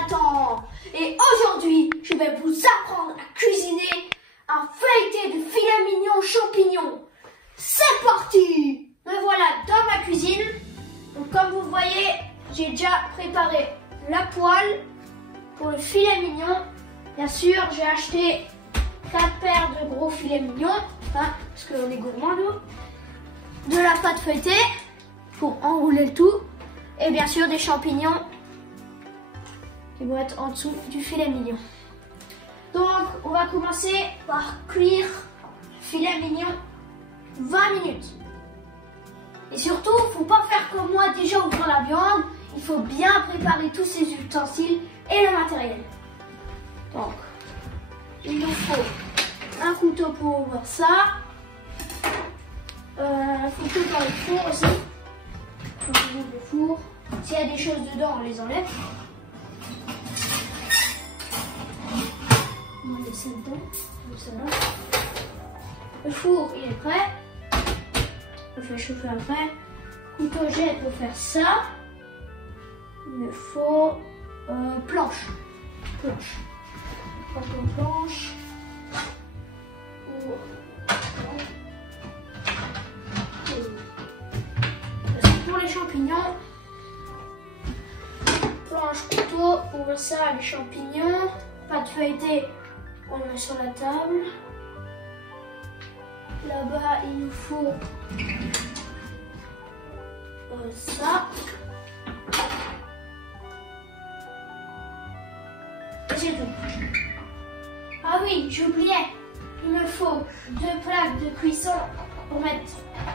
Jonathan et aujourd'hui je vais vous apprendre à cuisiner un feuilleté de filet mignon champignons. C'est parti! Me voilà dans ma cuisine. Donc comme vous voyez, j'ai déjà préparé la poêle pour le filet mignon. Bien sûr, j'ai acheté 4 paires de gros filets mignons, hein, parce qu'on est gourmand nous. De la pâte feuilletée pour enrouler le tout. Et bien sûr des champignons qui vont être en dessous du filet mignon. Donc on va commencer par cuire le filet mignon 20 minutes. Et surtout, il ne faut pas faire comme moi déjà ouvrant la viande. Il faut bien préparer tous ces ustensiles et le matériel. Donc, il nous faut un couteau pour ouvrir ça. Un couteau dans le four aussi. On ouvre le four. S'il y a des choses dedans, on les enlève. On va laisser dedans, comme ça. Le four, il est prêt. On fait chauffer après. Couteau jet pour faire ça. Il me faut planche. Planche. Pour les champignons, planche, couteau, on voit ça, les champignons, pâte feuilletée, on le met sur la table. Là-bas, il nous faut ça. Et c'est tout. Ah oui, j'oubliais, il me faut 2 plaques de cuisson pour mettre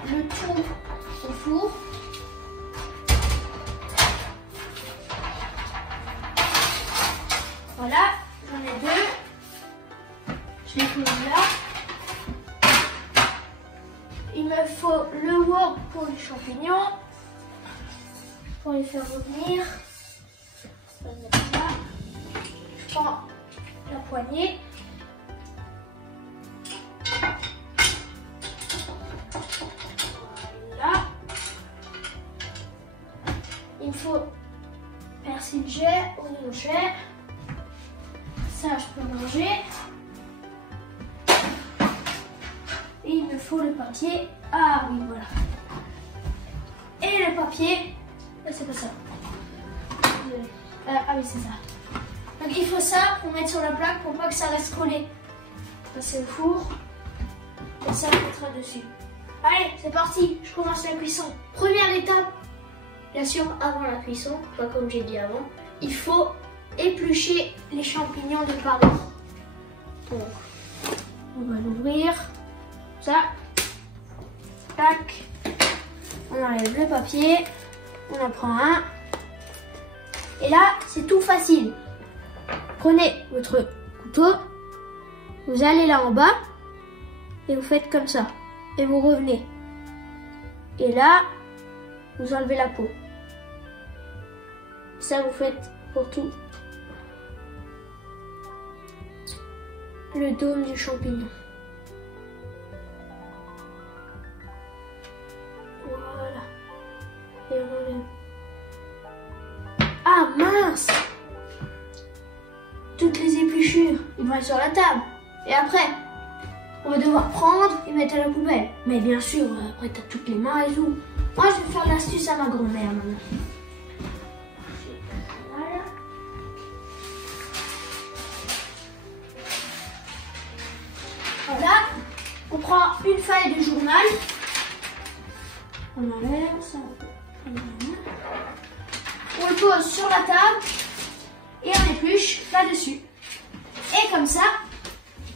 le tout au four. Voilà, j'en ai 2. Je les pose là. Il me faut le wok pour les champignons. Pour les faire revenir. Je vais mettre là. Je prends la poignée. Voilà. Il me faut persil jet, oignon jet. Ça, je peux manger. Et il me faut le papier. Ah oui, voilà. Et le papier. C'est pas ça. Ah oui, c'est ça. Donc il faut ça pour mettre sur la plaque pour pas que ça reste collé. Ça, c'est le four. Et ça, on mettra dessus. Allez, c'est parti. Je commence la cuisson. Première étape, bien sûr, avant la cuisson, pas comme j'ai dit avant, il faut éplucher les champignons de Paris. Donc, on va l'ouvrir. Ça. Tac. On enlève le papier. On en prend un. Et là, c'est tout facile. Prenez votre couteau. Vous allez là en bas. Et vous faites comme ça. Et vous revenez. Et là, vous enlevez la peau. Ça, vous faites pour tout le dôme du champignon. Voilà. Et on enlève. Ah mince! Toutes les épluchures, ils vont être sur la table. Et après, on va devoir prendre et mettre à la poubelle. Mais bien sûr, après t'as toutes les mains et tout. Moi, je vais faire l'astuce à ma grand-mère maintenant. Voilà. Voilà. On prend une feuille de journal. On enlève ça. On le pose sur la table et on épluche là-dessus. Et comme ça,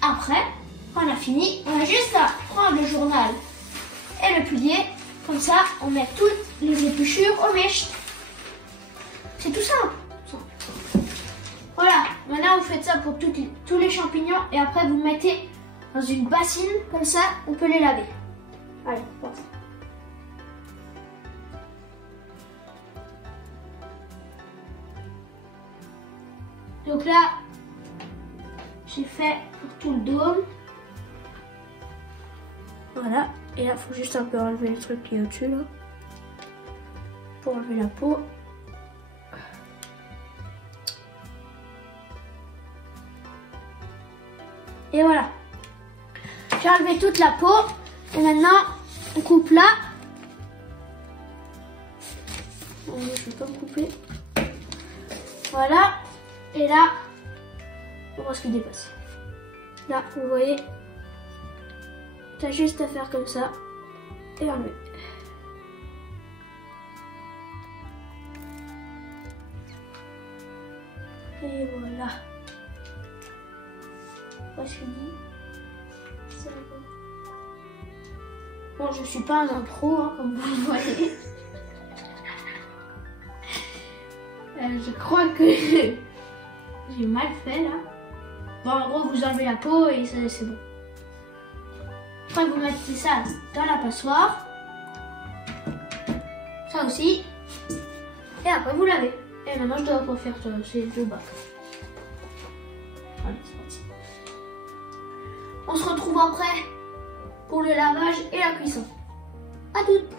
après, quand on a fini, on a juste à prendre le journal et le plier. Comme ça, on met toutes les épluchures au mèche. C'est tout simple. Voilà, maintenant vous faites ça pour tous les champignons et après vous mettez dans une bassine, comme ça, on peut les laver. Allez, bon. Donc là, j'ai fait pour tout le dôme. Voilà. Et là, il faut juste un peu enlever le truc qui est au-dessus, là. Pour enlever la peau. Et voilà. J'ai enlevé toute la peau. Et maintenant, on coupe là. Je ne vais pas me couper. Voilà. Et là, on va se le dépasser. Là, vous voyez, t'as juste à faire comme ça et enlever. Et voilà. Moi, je finis. C'est bon. Bon, je suis pas un pro, hein, comme vous le voyez. Je crois que j'ai mal fait là. Bon, en gros, vous enlevez la peau et c'est bon. Après, vous mettez ça dans la passoire. Ça aussi. Et après, vous lavez. Et maintenant, je dois refaire ces deux bacs. Allez, c'est parti. On se retrouve après pour le lavage et la cuisson. À toutes.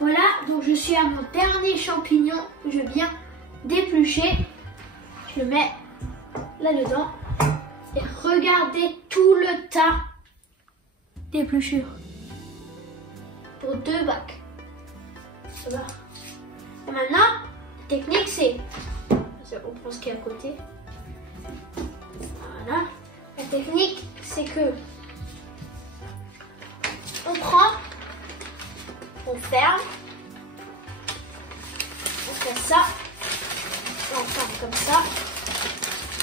Voilà, donc je suis à mon dernier champignon que je viens d'éplucher. Je le mets là-dedans. Et regardez tout le tas d'épluchures. Pour 2 bacs. Ça va. Et maintenant, la technique c'est... On prend ce qui est à côté. Voilà. La technique c'est que... On prend... On ferme. On fait ça. On ferme comme ça.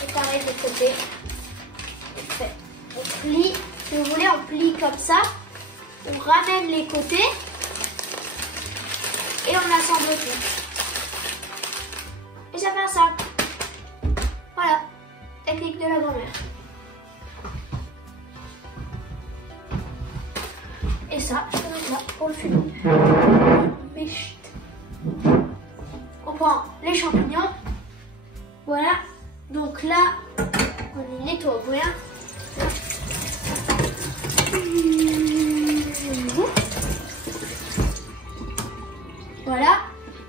Et pareil de l'autre côté. On plie. Si vous voulez, on plie comme ça. On ramène les côtés. Et on assemble tout. Et ça fait un sac. Voilà. Technique de la grand-mère. Et ça, je vais mettre là pour le fumier. On prend les champignons. Voilà. Donc là, on les nettoie bien. Voilà.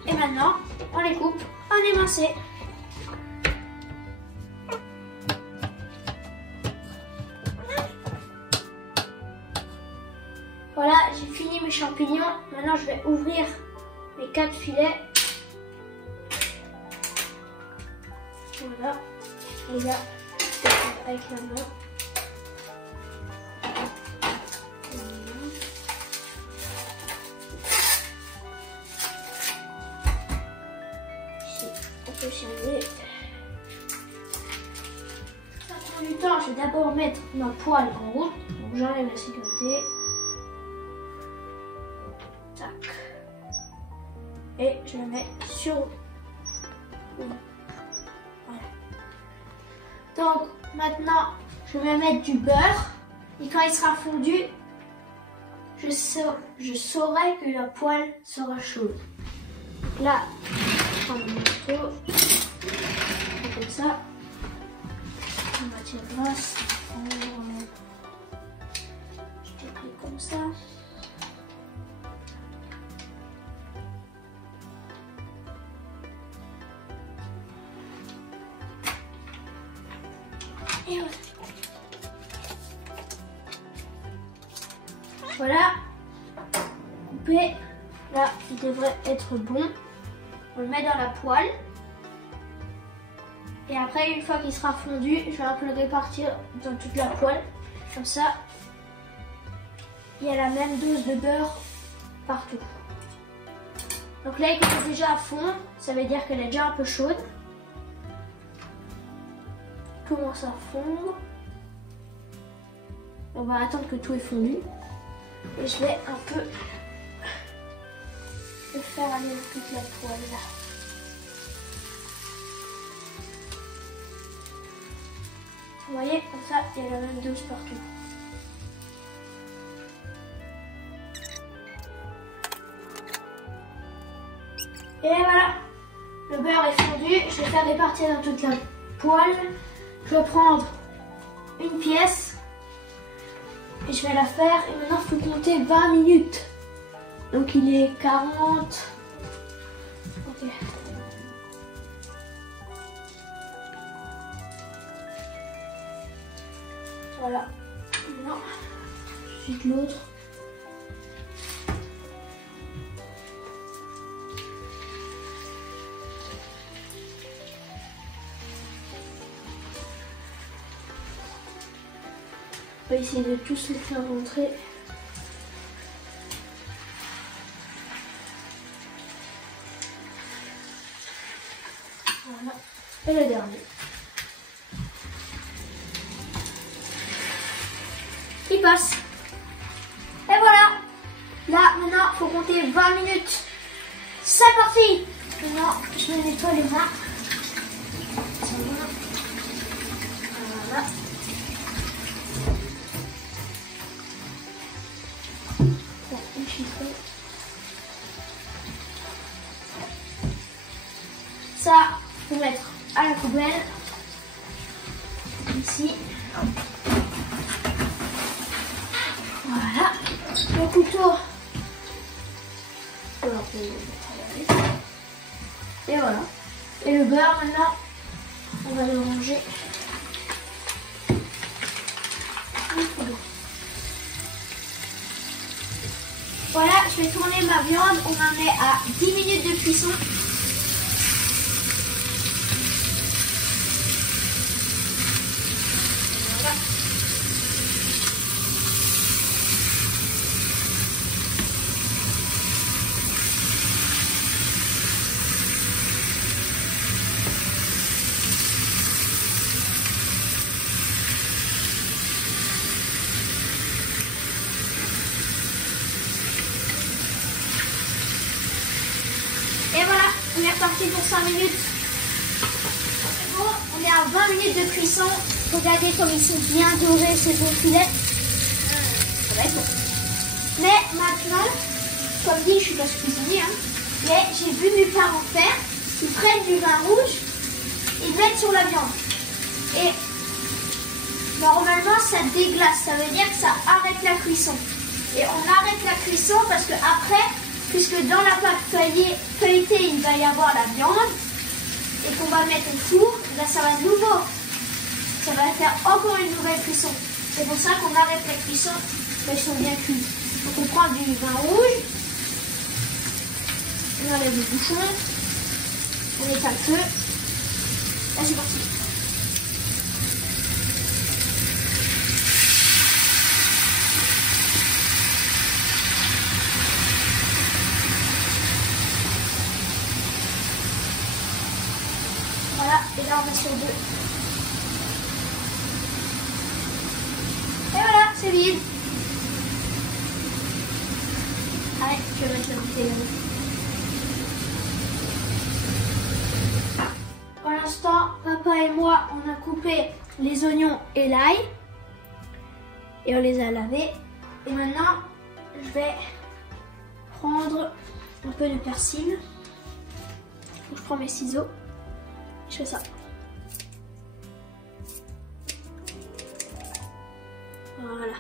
Et maintenant, on les coupe en émincé. Voilà, j'ai fini mes champignons. Maintenant, je vais ouvrir mes 4 filets. Voilà. Et là, je vais faire avec la main. Ici, on peut charger. Ça prend du temps. Je vais d'abord mettre ma poêle en route. Donc, j'enlève la sécurité. Et je le mets sur le... Voilà. Donc maintenant je vais mettre du beurre et quand il sera fondu je saurai que la poêle sera chaude. Donc là je prends le morceau comme ça, la matière grasse, je déplie comme ça. Et voilà, coupé, là il devrait être bon. On le met dans la poêle. Et après, une fois qu'il sera fondu, je vais un peu le répartir dans toute la poêle. Comme ça, il y a la même dose de beurre partout. Donc là, il commence déjà à fondre, ça veut dire qu'elle est déjà un peu chaude. Commence à fondre. On va attendre que tout est fondu. Et je vais un peu le faire aller dans toute la poêle là. Vous voyez, comme ça, il y a la même dose partout. Et voilà, le beurre est fondu. Je vais faire répartir dans toute la poêle. Je vais prendre une pièce et je vais la faire. Et maintenant, il faut compter 20 minutes. Donc, il est 40. Ok. Voilà. Non. Ensuite l'autre. On va essayer de tous les faire rentrer. Voilà. Et le dernier. Il passe. Et voilà. Là, maintenant, il faut compter 20 minutes. C'est parti. Maintenant, je me nettoie les mains. Voilà. Bon, une chiffre. Ça, faut mettre à la poubelle. Ici. Voilà. Le couteau. Et voilà. Et le beurre, maintenant, on va le ranger. Voilà, je vais tourner ma viande. On en est à 10 minutes de cuisson. Voilà. Et voilà, on est reparti pour 5 minutes. Bon, on est à 20 minutes de cuisson. Regardez comme ils sont bien dorés ces beaux filets. Ça va être bon. Mais maintenant, comme dit, je suis pas cuisinier, hein, mais j'ai vu mes parents faire. Ils prennent du vin rouge, ils mettent sur la viande. Et normalement, ça déglace. Ça veut dire que ça arrête la cuisson. Et on arrête la cuisson parce que après, puisque dans la pâte feuilletée, il va y avoir la viande et qu'on va mettre au four, là ça va de nouveau. Ça va faire encore une nouvelle cuisson. C'est pour ça qu'on arrête la cuisson, mais ils sont bien cuits. Donc on prend du vin rouge, on enlève le bouchon, on éteint le feu. Là c'est parti. Voilà, et là on va sur 2. Et voilà, c'est vide. Allez, je vais mettre la bouteille là. Pour l'instant, papa et moi, on a coupé les oignons et l'ail. Et on les a lavés. Et maintenant, je vais prendre un peu de persil. Donc, je prends mes ciseaux. Je fais ça. Voilà.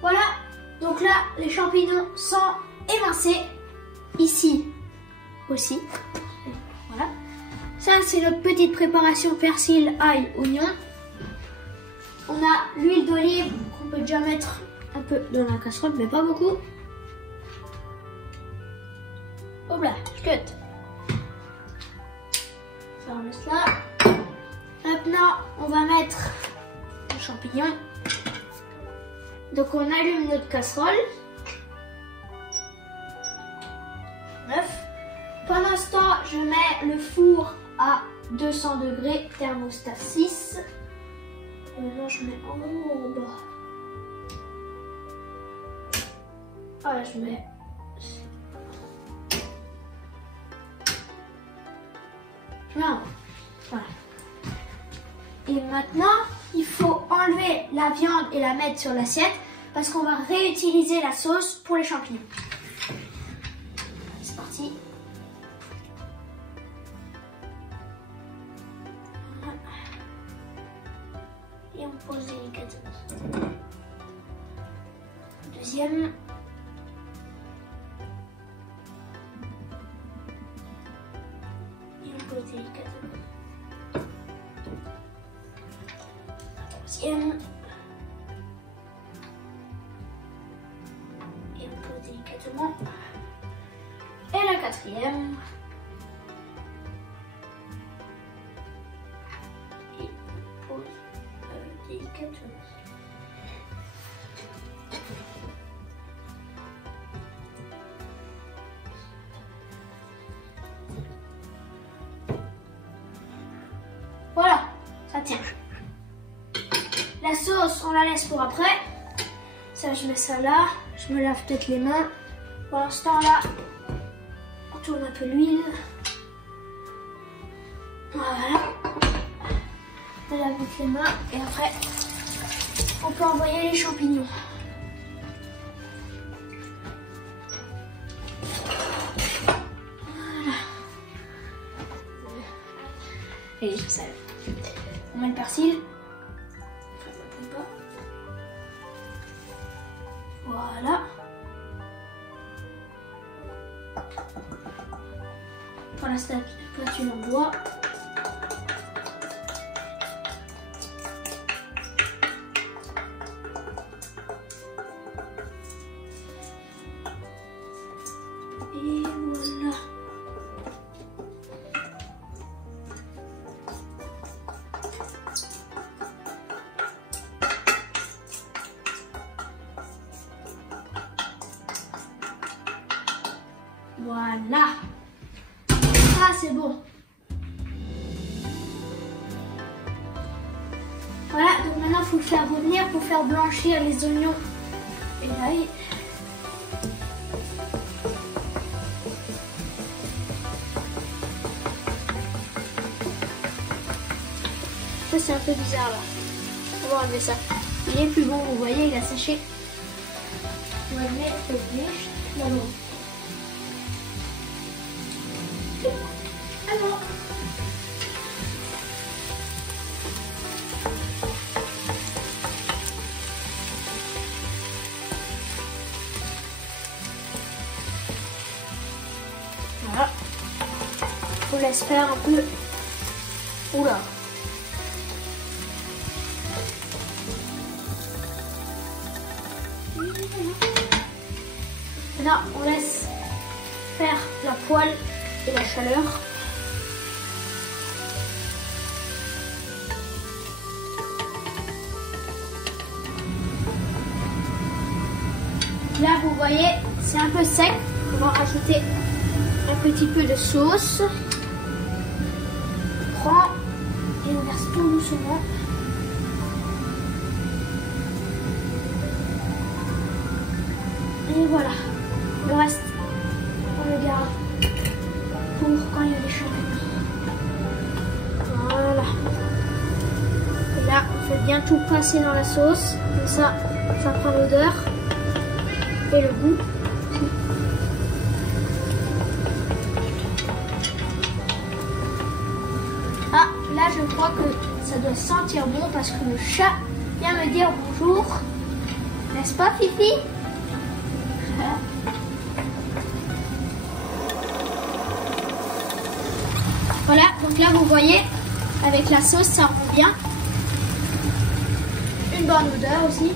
Voilà. Donc là, les champignons sont émincés. Ici aussi. Voilà. Ça, c'est notre petite préparation persil, ail, oignon. On a l'huile d'olive qu'on peut déjà mettre un peu dans la casserole, mais pas beaucoup. Hop là, je cut. Ça, on laisse là. Maintenant, on va mettre les champignons. Donc, on allume notre casserole. 9. Pendant ce temps, je mets le four à 200 degrés, thermostat 6. Et maintenant, je mets en haut ou en bas. Voilà, je mets. Non. Voilà. Et maintenant, il faut enlever la viande et la mettre sur l'assiette parce qu'on va réutiliser la sauce pour les champignons. C'est parti. Voilà. Et on pose délicatement. Deuxième. Et on pose délicatement. troisième. Et on pose délicatement. Et la quatrième. Et on pose délicatement. Voilà, ça tient. La sauce, on la laisse pour après. Ça, je mets ça là. Je me lave peut-être les mains. Pour l'instant, là, on tourne un peu l'huile. Voilà. On lave vite les mains. Et après, on peut envoyer les champignons. Voilà. Et je salve. On met le persil. Voilà. Pour la spatule en bois. Et voilà. Voilà. Ah, c'est bon. Voilà, donc maintenant il faut le faire revenir pour faire blanchir les oignons et l'ail. Ça c'est un peu bizarre là. On va enlever ça. Il est plus bon, vous voyez, il a séché. On va le mettre là-bas. Alors. Voilà. On laisse faire un peu. Oula. Maintenant, on laisse faire la poêle et la chaleur. Là, vous voyez, c'est un peu sec. On va rajouter un petit peu de sauce. On prend et on verse tout doucement. Et voilà. Le reste, on le garde pour quand il y a des champignons. Voilà. Et là, on fait bien tout passer dans la sauce. Comme ça, ça prend l'odeur et le goût. Ah, là, je crois que ça doit sentir bon parce que le chat vient me dire bonjour. N'est-ce pas, Fifi? Voilà, donc là vous voyez, avec la sauce ça rend bien. Une bonne odeur aussi.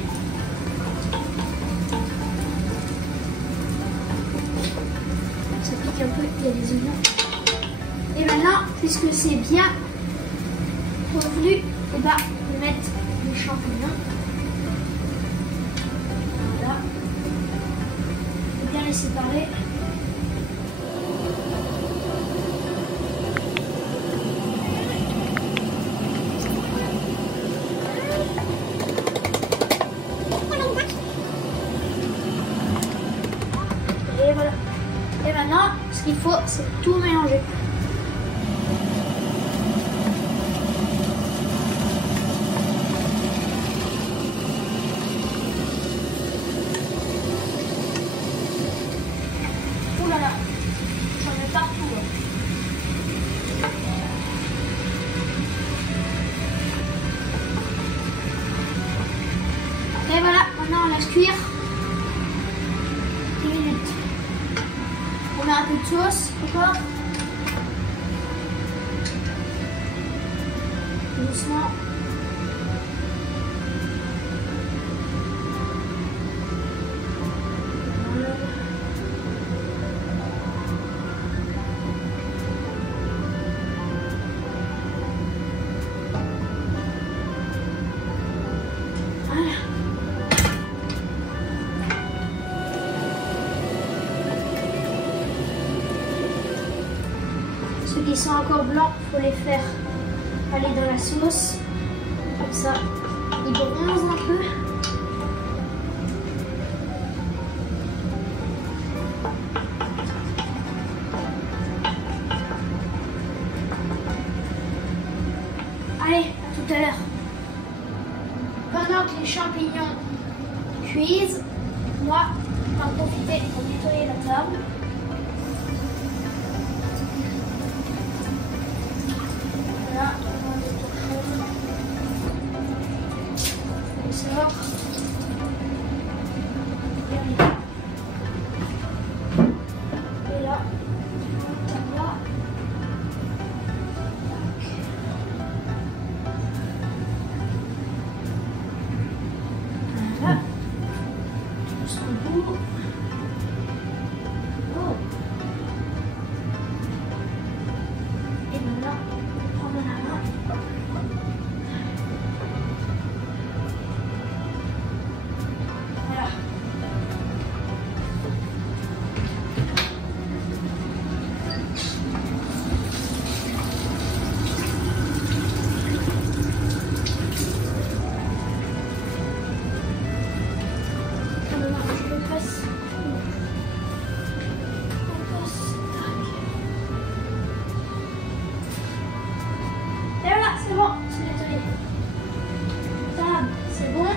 Ça pique un peu, il y a des oignons. Et maintenant, puisque c'est bien revenu, et bah, on va mettre les champignons. Voilà. On va bien les séparer. Et voilà. Et maintenant, ce qu'il faut, c'est tout mélanger. Ouh là là, j'en mets partout. Et voilà, maintenant on laisse cuire 10 minutes. On met un peu de sauce encore. Doucement. Ils sont encore blancs, il faut les faire aller dans la sauce. Comme ça, ils bronzent un peu. Allez, à tout à l'heure. Pendant que les champignons cuisent, moi, je vais en profiter pour nettoyer la table. Voilà, on va mettre le sort. Et là, on va. Voilà. Jusqu'au bout. Oh. Et maintenant, on prend la main. Voilà. Et voilà, c'est bon, c'est nettoyé. Table, c'est bon.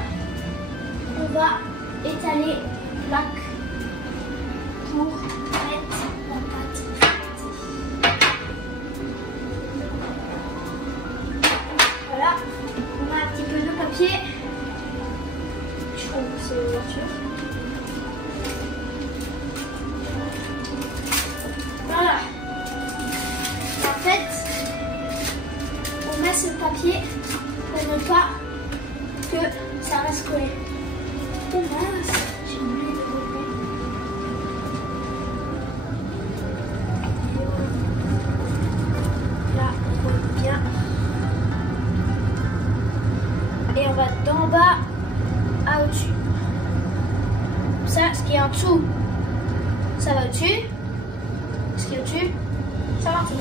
On va étaler la plaque pour mettre la pâte. Voilà, on a un petit peu de papier. Je crois que c'est l'ouverture. Voilà. En fait, on met ce papier pour ne pas que ça reste collé. Oh mince, j'ai oublié de couper. Là, on colle bien. Et on va d'en bas à au-dessus. Ça, ce qui est en dessous, ça va au-dessus. Ce qui est au-dessus, ça va en dessous.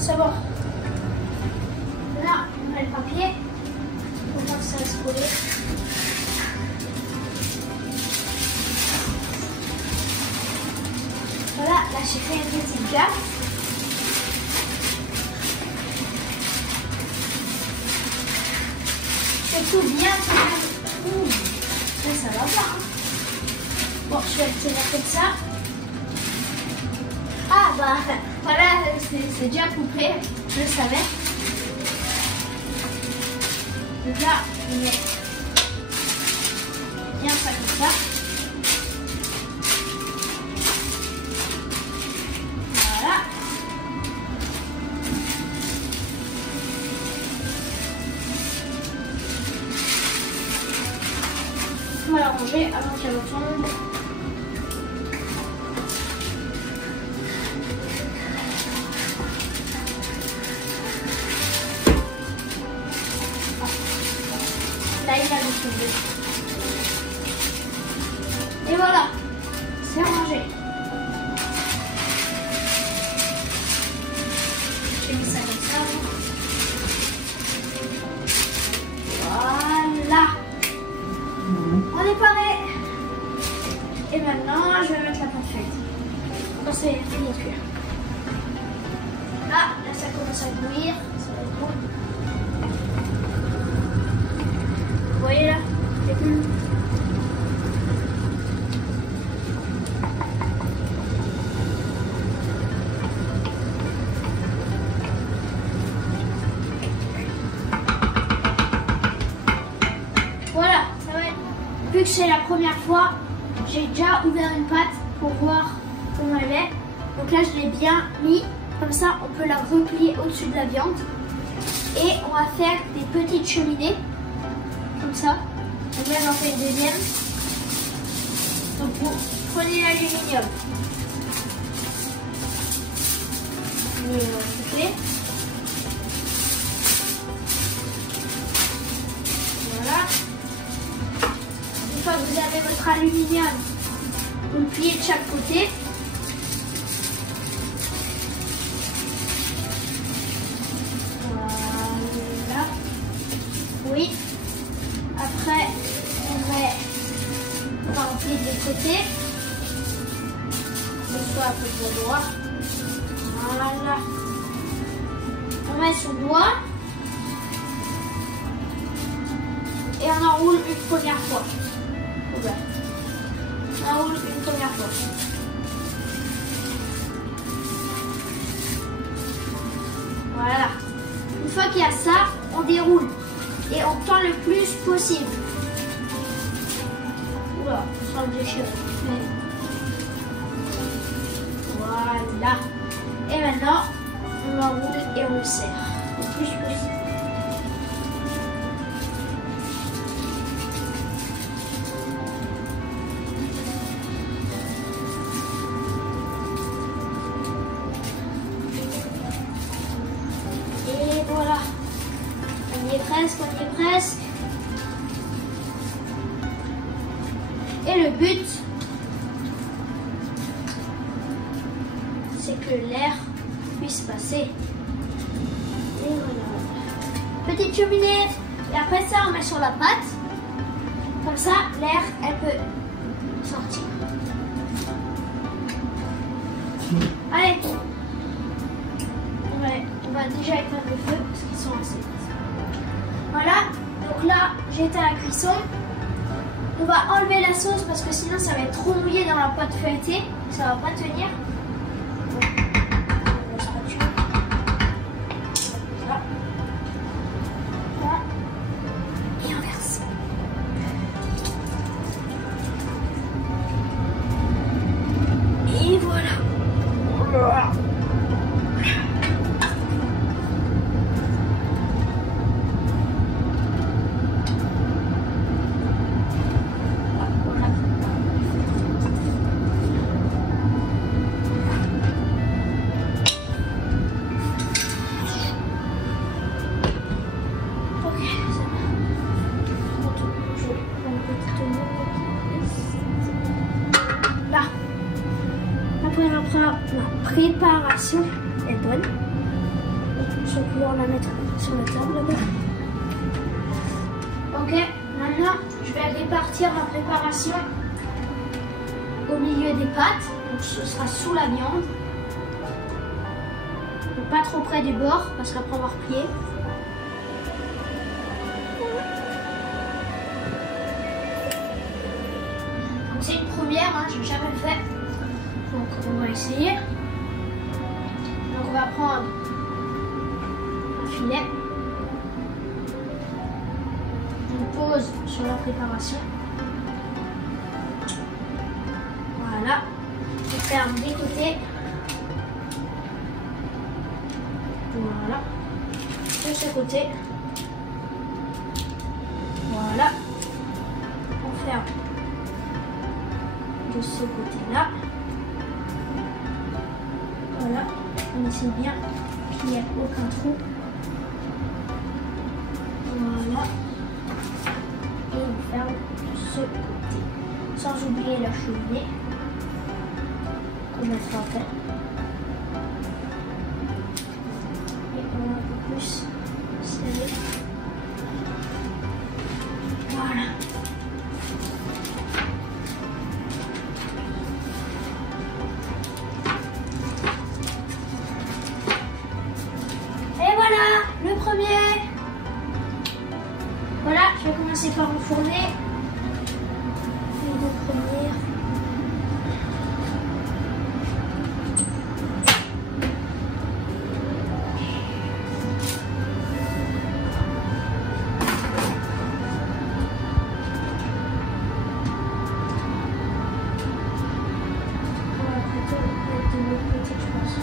C'est bon. Là, on a le papier. On voit que ça reste collé. Voilà, là j'ai fait une petite gaffe. Surtout bien faire. Mais ça va pas. Hein. Bon, je vais le tirer comme ça. Ah bah voilà, c'est déjà coupé, je le savais. Donc là, on met bien ça comme ça. Voilà. On va la ranger avant qu'elle retombe. Là, il a retrouvé. Et voilà, c'est rangé. J'ai mis ça comme ça. Voilà. On est paré. Et maintenant, je vais mettre la pâte feuille. Quand c'est fini de cuire. Là, ça commence à bouillir. Ça va être bon. Vous voyez là, les bulles. Voilà, ça va être. Vu que c'est la première fois, j'ai déjà ouvert une pâte pour voir comment elle est. Donc là, je l'ai bien mis. Comme ça, on peut la replier au-dessus de la viande. Et on va faire des petites cheminées. Comme ça. Donc là, j'en fais une deuxième. Donc vous prenez l'aluminium. Voilà. Une fois que vous avez votre aluminium, vous le pliez de chaque côté. Voilà. Oui. Après, on met un pli de côté. Ce soit à peu près droit. Voilà. On met sur le doigt. Et on enroule une première fois. Voilà. On enroule une première fois. Voilà. Une fois qu'il y a ça, on déroule. Et on tend le plus possible. Oula, ça le déchire. Voilà. Et maintenant, on enroule et on le serre le plus possible. Et voilà. On y est presque, on y est presque. Et le but, c'est que l'air puisse passer. Et voilà. Petite cheminée. Et après ça, on met sur la pâte. Comme ça, l'air, elle peut sortir. Allez. On va déjà éteindre le feu parce qu'ils sont assez vite. Voilà. Donc là, j'ai éteint la cuisson. On va enlever la sauce parce que sinon ça va être trop mouillé dans la pâte feuilletée. Ça va pas tenir. Et on verse. Et voilà. La préparation est bonne. Je vais pouvoir la mettre sur la table là-bas. Ok, maintenant je vais répartir ma préparation au milieu des pâtes. Donc ce sera sous la viande. Donc, pas trop près du bord parce qu'après on va replier. Donc c'est une première, hein, j'ai jamais fait. Donc on va essayer. Donc on va prendre un filet. On pose sur la préparation. Voilà. On ferme des côtés. Voilà. De ce côté. Voilà. On ferme de ce côté-là. Voilà, on essaie bien qu'il n'y ait aucun trou. Voilà. Et on ferme de ce côté. Sans oublier la cheminée. On mettra en fait. Et on va un peu plus serrer. Voilà. Voilà, je vais commencer par enfourner les deux premières. On va plutôt mettre de l'autre côté, je pense.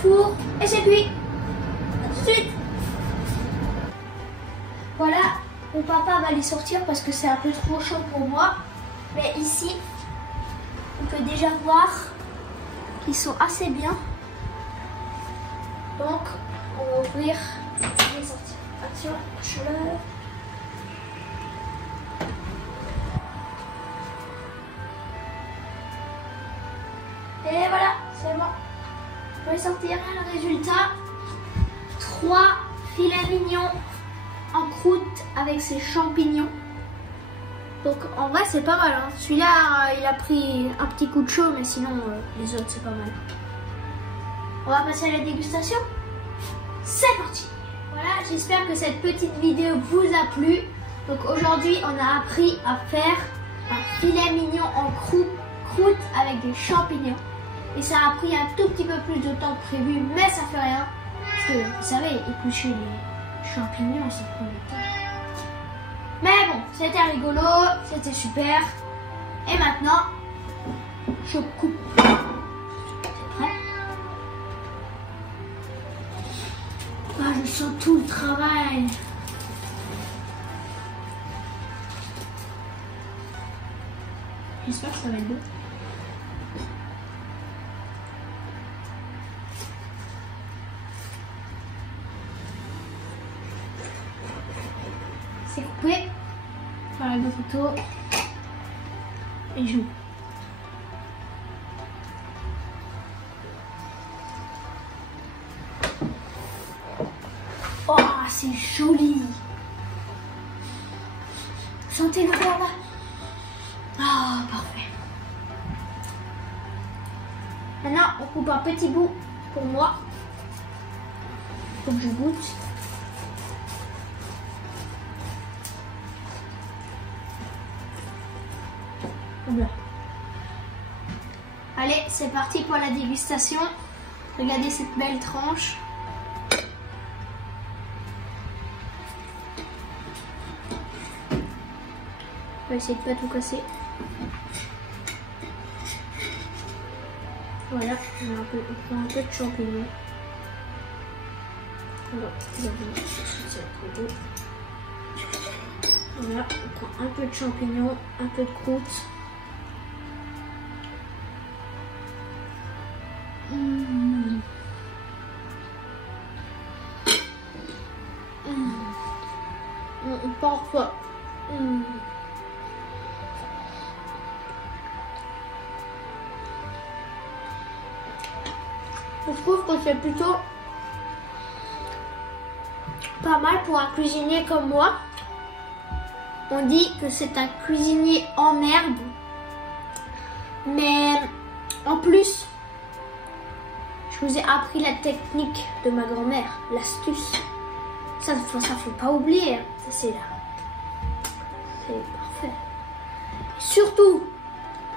four et c'est cuit. À tout de suite. Voilà, mon papa va les sortir parce que c'est un peu trop chaud pour moi. Mais ici, on peut déjà voir qu'ils sont assez bien. Donc, on va ouvrir et les sortir. Attention, chaleur. Et voilà, c'est bon. Je vais sortir le résultat. 3 filets mignons en croûte avec ses champignons. Donc en vrai c'est pas mal. Hein. Celui-là il a pris un petit coup de chaud, mais sinon les autres c'est pas mal. On va passer à la dégustation. C'est parti. Voilà, j'espère que cette petite vidéo vous a plu. Donc aujourd'hui on a appris à faire un filet mignon en croûte avec des champignons. Et ça a pris un tout petit peu plus de temps que prévu, mais ça fait rien. Parce que vous savez, éplucher les champignons, ça prend du temps. Mais bon, c'était rigolo, c'était super. Et maintenant, je coupe. C'est prêt? Ah, je sens tout le travail. J'espère que ça va être bon. C'est coupé par la photo et joue. Oh, c'est joli. Sentez le verre là. Ah, parfait. Maintenant, on coupe un petit bout pour moi. Faut que je goûte. Voilà. Allez, c'est parti pour la dégustation. Regardez cette belle tranche. On va essayer de pas tout casser. Voilà, on a un peu de champignons. Voilà, on prend un peu de champignons, un peu de croûte. Parfois. Je trouve que c'est plutôt pas mal pour un cuisinier comme moi. On dit que c'est un cuisinier en herbe. Mais en plus, je vous ai appris la technique de ma grand-mère, l'astuce. Ça faut pas oublier. Hein. Ça c'est là. C'est parfait. Et surtout,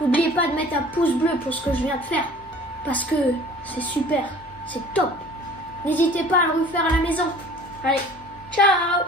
n'oubliez pas de mettre un pouce bleu pour ce que je viens de faire. Parce que c'est super. C'est top. N'hésitez pas à le refaire à la maison. Allez, ciao!